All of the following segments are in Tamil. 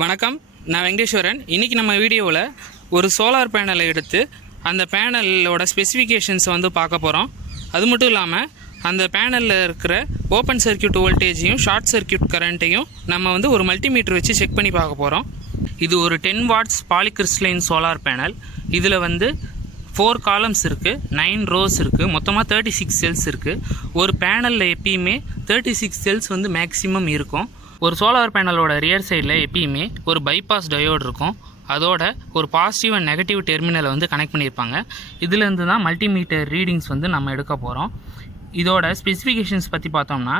வணக்கம், நான் வெங்கடேஸ்வரன். இன்றைக்கி நம்ம வீடியோவில் ஒரு சோலார் பேனலை எடுத்து அந்த பேனலோட ஸ்பெசிஃபிகேஷன்ஸை வந்து பார்க்க போகிறோம். அது மட்டும் இல்லாமல் அந்த பேனலில் இருக்கிற ஓப்பன் சர்க்யூட் வோல்டேஜையும் ஷார்ட் சர்க்யூட் கரண்ட்டையும் நம்ம வந்து ஒரு மல்டிமீட்டர் வச்சு செக் பண்ணி பார்க்க போகிறோம். இது ஒரு 10 வாட்ஸ் பாலிகிறிஸ்டலைன் சோலார் பேனல். இதில் வந்து 4 காலம்ஸ் இருக்குது, 9 ரோஸ் இருக்குது, மொத்தமாக 36 செல்ஸ் இருக்குது. ஒரு பேனலில் எப்பயுமே 36 செல்ஸ் வந்து மேக்ஸிமம் இருக்கும். ஒரு சோலார் பேனலோட ரியர் சைடில் எப்பயுமே ஒரு பைபாஸ் டயோடு இருக்கும். அதோட ஒரு பாசிட்டிவ் அண்ட் நெகட்டிவ் டெர்மினலை வந்து கனெக்ட் பண்ணியிருப்பாங்க. இதுலேருந்து தான் மல்டிமீட்டர் ரீடிங்ஸ் வந்து நம்ம எடுக்க போகிறோம். இதோட ஸ்பெசிஃபிகேஷன்ஸ் பற்றி பார்த்தோம்னா,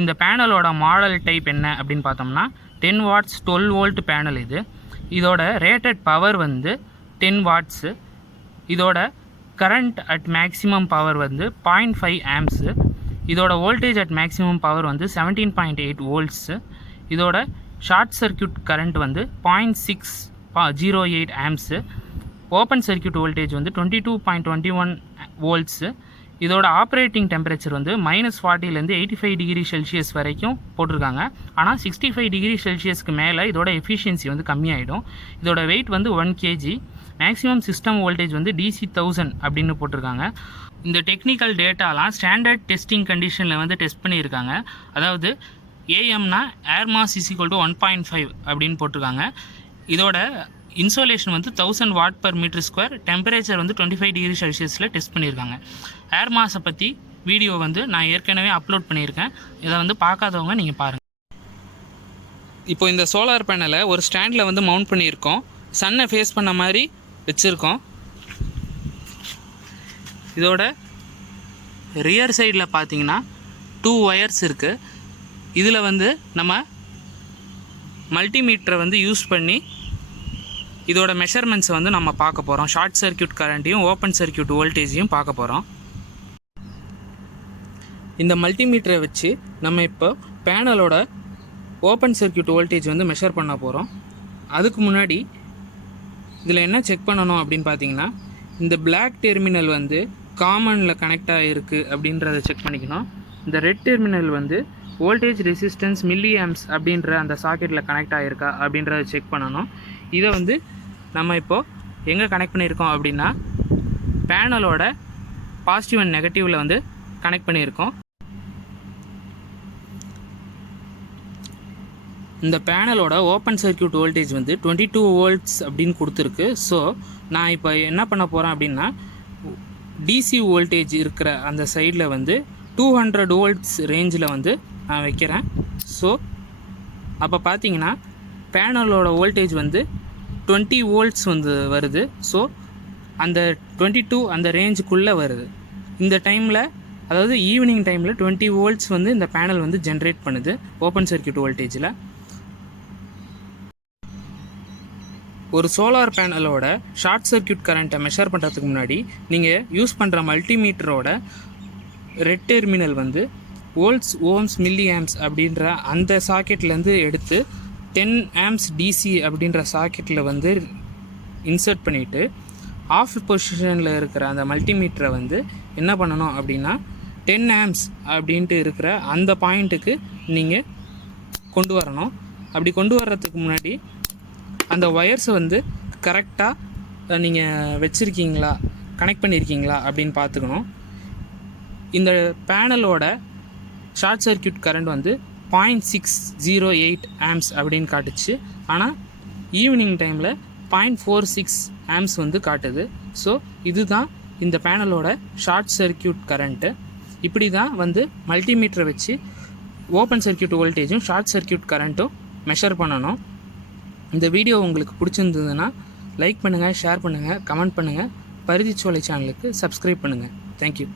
இந்த பேனலோட மாடல் டைப் என்ன அப்படின்னு பார்த்தோம்னா 10 வாட்ஸ் 12 வோல்ட் பேனல். இதோட ரேட்டட் பவர் வந்து 10 வாட்ஸு. இதோட கரண்ட் அட் மேக்ஸிமம் பவர் வந்து 0.5 ஆம்ஸு. இதோட வோல்டேஜ் அட் மேக்ஸிமம் பவர் வந்து 17.8 வோல்ட்ஸு. இதோட ஷார்ட் சர்க்யூட் கரண்ட் வந்து 0.608 ஆம்ஸு. ஓப்பன் சர்க்யூட் வோல்டேஜ் வந்து 22.21 வோல்ட்ஸு. இதோட ஆப்ரேட்டிங் டெம்பரேச்சர் வந்து -40லேருந்து 85 டிகிரி செல்சியஸ் வரைக்கும் போட்டிருக்காங்க. ஆனால் 65 டிகிரி செல்சியஸ்க்கு மேலே இதோட எஃபிஷியன்சி வந்து கம்மியாயிடும். இதோட வெயிட் வந்து 1 kg. மேக்ஸிமம் சிஸ்டம் வோல்டேஜ் வந்து DC 1000 அப்படின்னு போட்டிருக்காங்க. இந்த டெக்னிக்கல் டேட்டாலாம் ஸ்டாண்டர்ட் டெஸ்டிங் கண்டிஷனில் வந்து டெஸ்ட் பண்ணியிருக்காங்க. அதாவது ஏஎம்னா ஏர் மாஸ் = 1.5 அப்படின்னு போட்டிருக்காங்க. இதோட இன்சோலேஷன் வந்து 1000 watt per metre square. Temperature வந்து 25 டிகிரி செல்சியஸில் டெஸ்ட் பண்ணியிருக்காங்க. ஏர் மாஸை பற்றி வீடியோ வந்து நான் ஏற்கனவே அப்லோட் பண்ணியிருக்கேன். இதை வந்து பார்க்காதவங்க நீங்கள் பாருங்கள். இப்போ இந்த சோலார் பேனலை ஒரு ஸ்டாண்டில் வந்து மவுண்ட் பண்ணியிருக்கோம். சன்னை ஃபேஸ் பண்ண மாதிரி வச்சுருக்கோம். இதோட ரியர் சைடில் பார்த்தீங்கன்னா 2 ஒயர்ஸ் இருக்குது. இதில் வந்து நம்ம மல்டிமீட்டரை வந்து யூஸ் பண்ணி இதோட மெஷர்மெண்ட்ஸை வந்து நம்ம பார்க்க போகிறோம். ஷார்ட் சர்க்யூட் கரண்ட்டையும் ஓப்பன் சர்க்யூட் வோல்டேஜையும் பார்க்க போகிறோம். இந்த மல்டிமீட்டரை வச்சு நம்ம இப்போ பேனலோட ஓப்பன் சர்க்யூட் வோல்டேஜ் வந்து மெஷர் பண்ண போகிறோம். அதுக்கு முன்னாடி இதில் என்ன செக் பண்ணணும் அப்படின்னு பார்த்தீங்கன்னா, இந்த பிளாக் டெர்மினல் வந்து காமனில் கனெக்ட் ஆகிருக்கு அப்படின்றத செக் பண்ணிக்கணும். இந்த ரெட் டெர்மினல் வந்து வோல்டேஜ் ரெசிஸ்டன்ஸ் மில்லி ஆம்ஸ் அப்படின்ற அந்த சாக்கெட்டில் கனெக்ட் ஆகிருக்கா அப்படின்றத செக் பண்ணணும். இதை வந்து நம்ம இப்போது எங்கே கனெக்ட் பண்ணியிருக்கோம் அப்படின்னா, பேனலோட பாசிட்டிவ் அண்ட் நெகட்டிவில் வந்து கனெக்ட் பண்ணியிருக்கோம். இந்த பேனலோட ஓப்பன் சர்க்யூட் வோல்டேஜ் வந்து 22 வோல்ட்ஸ் அப்படின்னு கொடுத்துருக்கு. ஸோ நான் இப்போ என்ன பண்ண போகிறேன் அப்படின்னா, டிசி வோல்டேஜ் இருக்கிற அந்த சைடில் வந்து 200 வோல்ட்ஸ் ரேஞ்சில் வந்து நான் வைக்கிறேன். ஸோ அப்போ பார்த்தீங்கன்னா பேனலோட வோல்டேஜ் வந்து 20 வோல்ட்ஸ் வந்து வருது. ஸோ அந்த 22 அந்த ரேஞ்சுக்குள்ளே வருது. இந்த டைமில், அதாவது ஈவினிங் டைமில் 20 வோல்ட்ஸ் வந்து இந்த பேனல் வந்து ஜென்ரேட் பண்ணுது ஓப்பன் சர்க்யூட் வோல்டேஜில். ஒரு சோலார் பேனலோட ஷார்ட் சர்க்யூட் கரண்ட்டை மெஷர் பண்ணுறதுக்கு முன்னாடி நீங்கள் யூஸ் பண்ணுற மல்டிமீட்டரோட ரெட் டெர்மினல் வந்து வோல்ட்ஸ், ஓம்ஸ், மில்லி ஆம்ஸ் அப்படின்ற அந்த சாக்கெட்லேருந்து எடுத்து 10 ஆம்ஸ் டிசி அப்படின்ற சாக்கெட்டில் வந்து இன்சர்ட் பண்ணிவிட்டு ஆஃப் பொசிஷனில் இருக்கிற அந்த மல்டிமீட்டரை வந்து என்ன பண்ணணும் அப்படின்னா 10 ஆம்ஸ் அப்படின்ட்டு இருக்கிற அந்த பாயிண்ட்டுக்கு நீங்கள் கொண்டு வரணும். அப்படி கொண்டு வர்றதுக்கு முன்னாடி அந்த ஒயர்ஸை வந்து கரெக்டாக நீங்கள் வச்சுருக்கீங்களா, கனெக்ட் பண்ணியிருக்கீங்களா அப்படின்னு பார்த்துக்கணும். இந்த பேனலோட ஷார்ட் சர்க்யூட் கரண்ட் வந்து 0.608 ஆம்ஸ் அப்படின்னு காட்டுச்சு. ஆனால் ஈவினிங் டைமில் 0.46 ஆம்ஸ் வந்து காட்டுது. ஸோ இதுதான் இந்த பேனலோட ஷார்ட் சர்க்யூட் கரண்ட்டு. இப்படி தான் வந்து மல்டிமீட்டரை வச்சு ஓப்பன் சர்க்யூட் வோல்டேஜும் ஷார்ட் சர்க்யூட் கரண்ட்டும் மெஷர் பண்ணணும். இந்த வீடியோ உங்களுக்கு பிடிச்சிருந்ததுன்னா லைக் பண்ணுங்கள், ஷேர் பண்ணுங்கள், கமெண்ட் பண்ணுங்கள். பருத்திச்சோலை சேனலுக்கு சப்ஸ்கிரைப் பண்ணுங்கள். தேங்க்யூ.